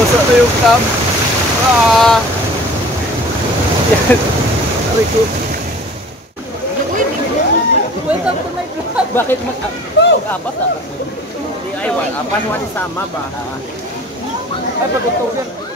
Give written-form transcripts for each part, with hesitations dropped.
Basa na yung cam. Yan. Aray ko. Welcome to my vlog. Bakit mag-apas na? Hindi ay, apas wala sama ba? Ay, pag-utog yan.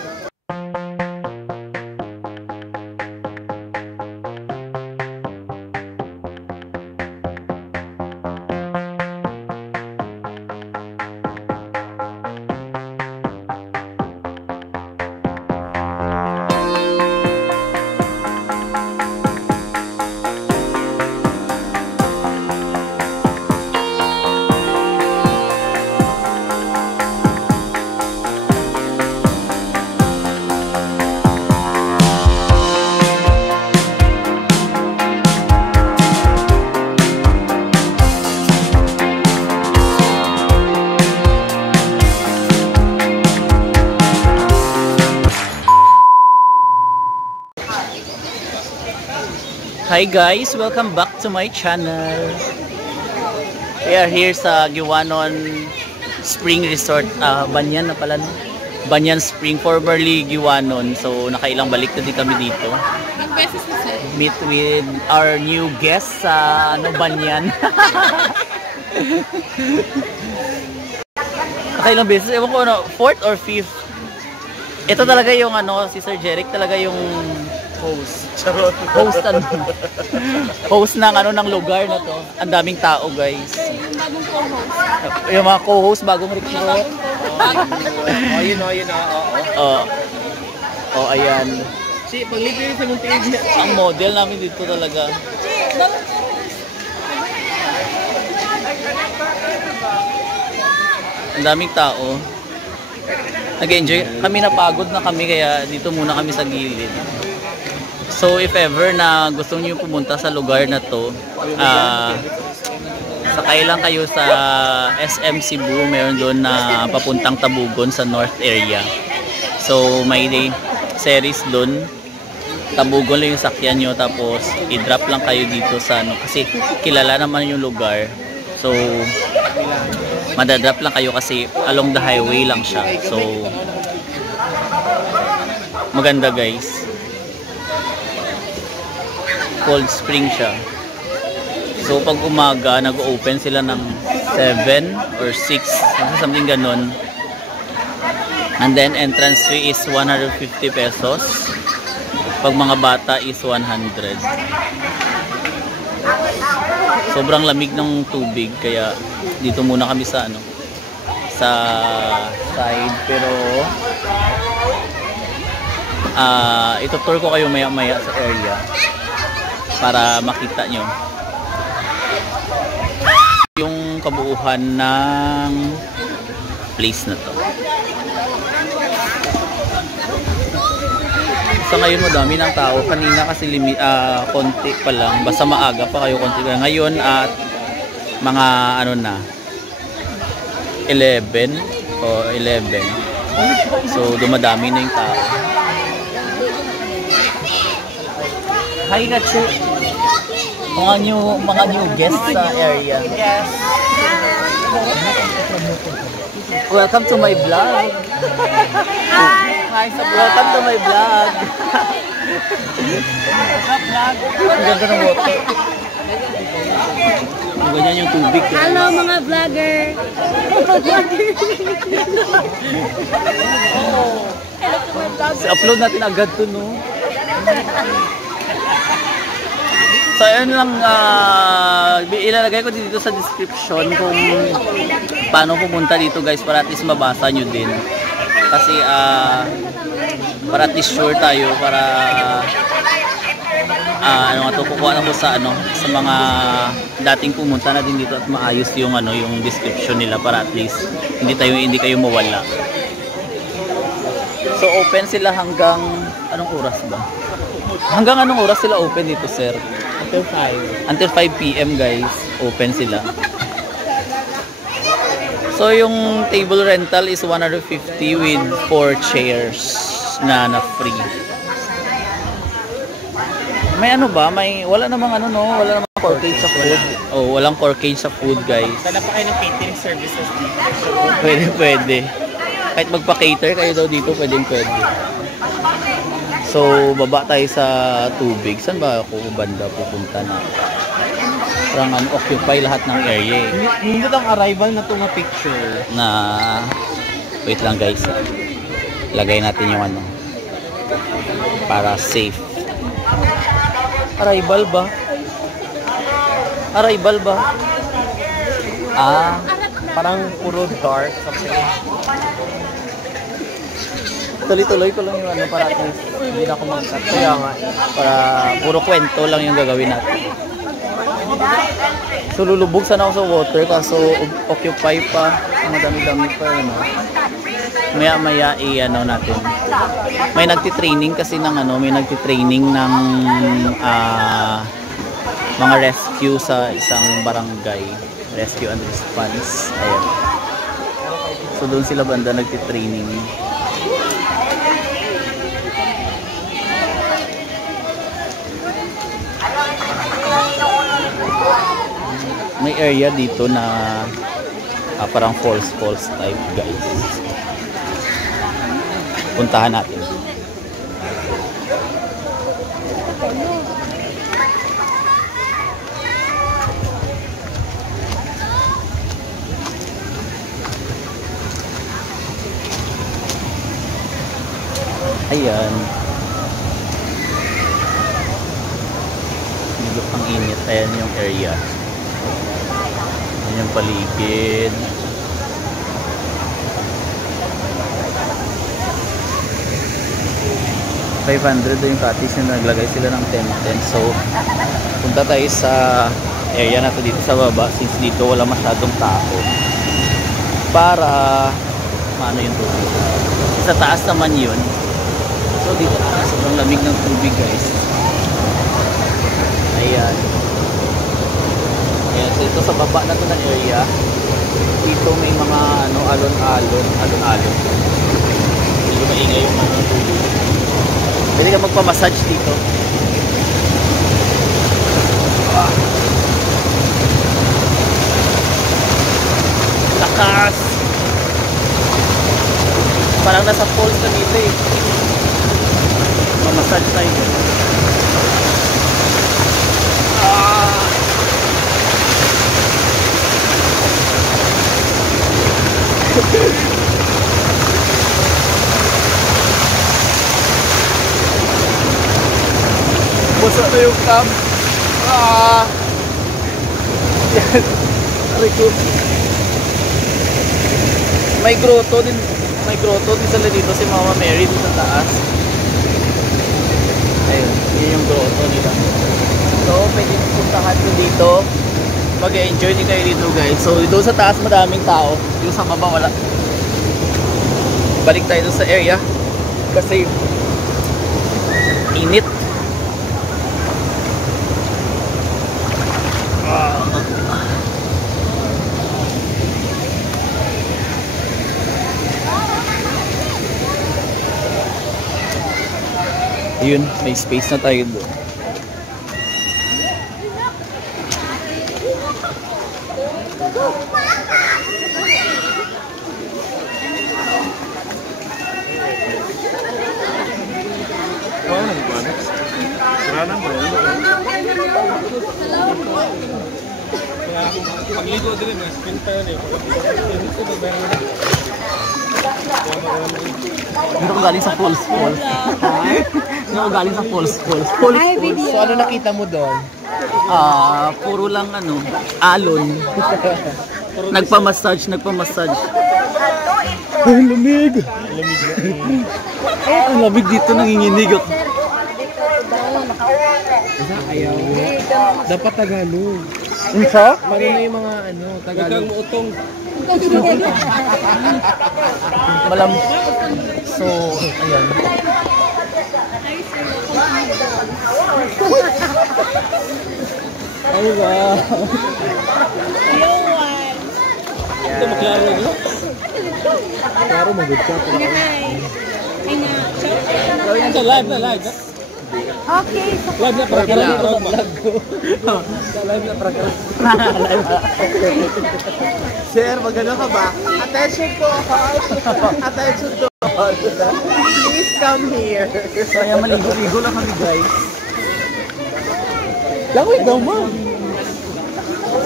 Hi guys, welcome back to my channel. We are here sa Giwanon Spring Resort, Banyan na pala, no? Banyan Spring, formerly Giwanon. So nakailang balik na din kami dito. Meet with our new guest sa Banyan. Nakailang beses, ewan ko fourth or fifth. Ito talaga yung si Sir Jeric talaga yung host. Host ng ng lugar na to. Ang daming tao, guys. Yung bagong co-host. Yung mga co-host bagong recruit. Ayun o. Oh, ayan. Si paglibig sa Montenegro. Ang model namin dito talaga. Ang daming tao. Nag-enjoy. Kami napagod na kami kaya dito muna kami sa gilid. So if ever na gusto niyo pumunta sa lugar na to, sakay lang kayo sa SM Cebu, meron doon na papuntang Tabugon sa north area. So may series doon, Tabugon lang yung sakyan nyo, tapos i-drop lang kayo dito sa kasi kilala naman yung lugar. So madadrop lang kayo kasi along the highway lang siya. So maganda, guys. Cold spring siya. So pag umaga nag-open sila ng 7 or 6, something ganon. And then entrance fee is 150 pesos. Pag mga bata is 100. Sobrang lamig ng tubig kaya dito muna kami sa sa side, pero ito-tour ko kayo maya-maya sa area para makita nyo yung kabuuhan ng place na to. Sa ngayon madami ng tao, kanina kasi konti pa lang, basta maaga pa kayo, konti pa lang. Ngayon at mga na 11 o 11, so dumadami na yung tao. Hi Gachu, mga new guests sa area. Yes. Welcome to my vlog. Hi sa vlog. Welcome to my vlog. Ang ganda ng water. Ganyan yung tubig. Hello mga vlogger. Upload natin agad to, no? So ayun lang, ilalagay ko dito sa description kung paano pumunta dito, guys, para at least mabasa nyo din. Kasi para at least sure tayo, para kukuha na ko sa sa mga dating pumunta na din dito at maayos yung yung description nila, para at least hindi kayo mawala. So open sila hanggang anong oras ba? Hanggang anong oras sila open dito, sir? Until 5. Until 5 PM, guys, open sila. So yung table rental is 150 with 4 chairs na free. May ba? Wala namang wala namang corkage sa food. Oh, walang corkage sa food, guys. Dala pa kayo ng catering services dito. Pwede. Kahit magpa-cater kayo daw dito, pwede. So, baba tayo sa tubig. Saan ba ako banda pupunta na? Parang occupy lahat ng area eh. Hindi ang arrival na ito nga picture. Na, wait lang guys. Lagay natin yung ano. Para safe. Arrival ba? Arrival ba? Ah, Parang puro dark. tuloy-tuloy ko lang yung ano para at least hindi na ako mag-cut. Kaya nga, para puro kwento lang yung gagawin natin. So lulubog sana ako sa water kaso occupy pa. Madami-dami pa yun. Maya-maya ano natin. May nagti-training kasi ng ano, may nagti-training ng mga rescue sa isang barangay. Rescue and response. Ayan. So doon sila banda nagti-training. May area dito na parang falls type guys. Puntahan natin. Ayan. Medyo pang init. Ayan yung area. Ayan yung paligid. $500 yung cottage na naglagay sila ng tent. So, punta tayo sa area na to dito sa baba since dito wala masyadong tao. Para maano yung tubig. Sa taas naman yun. So, dito sobrang lamig ng tubig guys. Ayan. Ayan. So, ito sa baba na to ng area. Dito may mga ano, alon-alon. Hindi maingay yung mga tubig. Pwede ka magpa-massage dito. Lakas! Parang nasa falls na dito eh. Ma-massage tayo. Basa na yung cam. May grotto din sila dito si Mama Mary dito sa taas. Ayun, yun yung grotto nila. So, pwede puntahan nyo dito. Mag-enjoy din kayo dito guys. So, doon sa taas madaming tao. Yung sa baba wala. Balik tayo doon sa area. Kasi init. Yun, may space na tayo doon. Pagligo din mga spinter eh. Dito ko galing sa falls. Dito ko galing sa falls. So ano nakita mo doon? Puro lang ano, alon. Nagpa-massage. Ay, lamig. Ang lamig dito, nanginginig ako. Ayaw. Dapat Tagalog. Unsa? Paano na yung mga ano, Tagalog? Huwag kang muutong. Malam. So, ayan. Ay ba? Ito maklaro nyo? Klaro magod ka. Sa live na live. Okay. Live na program. Live na program. Sir, magano ka ba? Attention to all. Attention to all. Please come here. Kaya maligo-ligo lang kami guys. Langwit daw mo.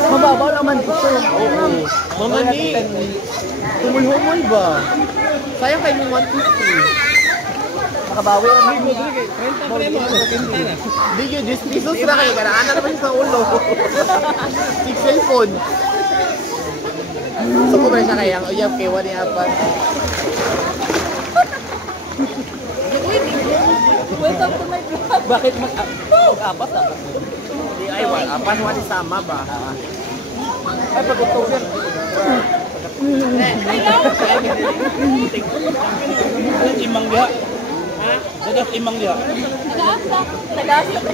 Mababaw naman ito. Oo. Mga ni. Tumulhumol ba? Sayang kayo ng 150. Makabawi lang kami. Bigyo, 10 pesos na kayo. Kailangan na naman sa ulo. 6 cellphone. So, kung siya kaya, uyab kay wani apat. Welcome to my vlog. Bakit mag-apas ako? Ay, apat wani sama ba? Ay, pag-utog yan. Imangga. Dadas imangga.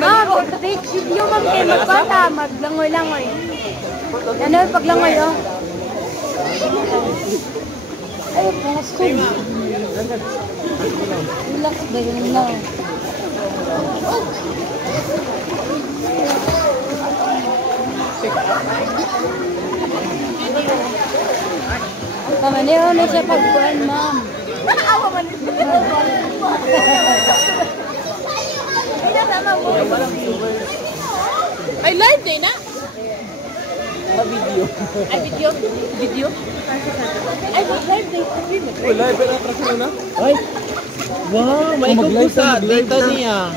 Ma'am, take video ma'am kayo magpata, maglangoy-langoy. Ano, paglangoy oh. Ay, pangas ko. Relax ba yun na? Kamaniho na siya pagkuhan, ma'am. Awa man ito. Ay, nasama mo. Ay, live day na? Video. Ay, video? Video? Ay, live day. Live na program na. Ay! Wow! May ikot sa data niya.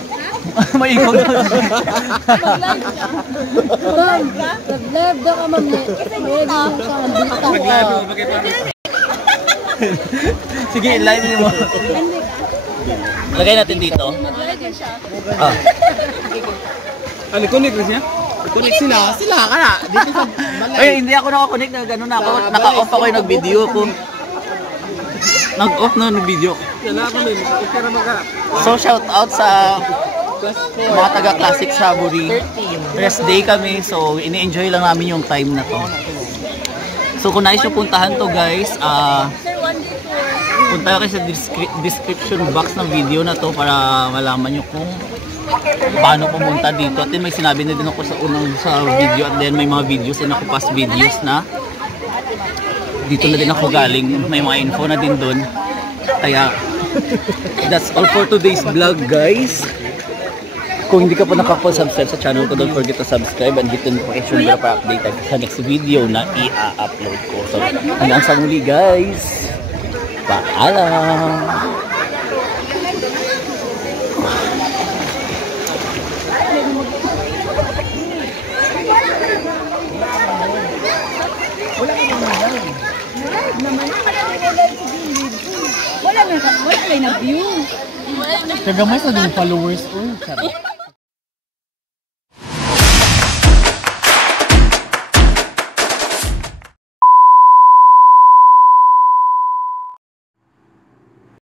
May ikot. Mag-live siya. Ma'am, nag-live daw ka, ma'am. Ready sa dita. Sige, live niyo mo. Lagay natin dito. Mag-live siya. Ah. Ano, connect rin siya? Connect sila. Sila ka na. Dito sa balay. Ay, hindi ako nakakonect na gano'n ako. Naka-off ako yung nag-video ko. Nag-off na nag-video. Yan ako nun. Ikira maka. So, shout out sa mga taga-Classic Strawberry. Rest day kami. So, ini-enjoy lang namin yung time na to. So, kung nais yung puntahan to guys, punta kayo sa description box ng video na to para malaman nyo kung paano pumunta dito. At then may sinabi na din ako sa unang sa video at then may mga videos and ako past videos na dito na din ako galing. May mga info na din doon. Kaya that's all for today's vlog guys. Kung hindi ka pa nakapag-subscribe sa channel ko, don't forget to subscribe and hit the notification bell para updated sa next video na i-upload ko. So hanggang sa muli guys. Paalam! Wala na view. Kagamay sa yung followers ko.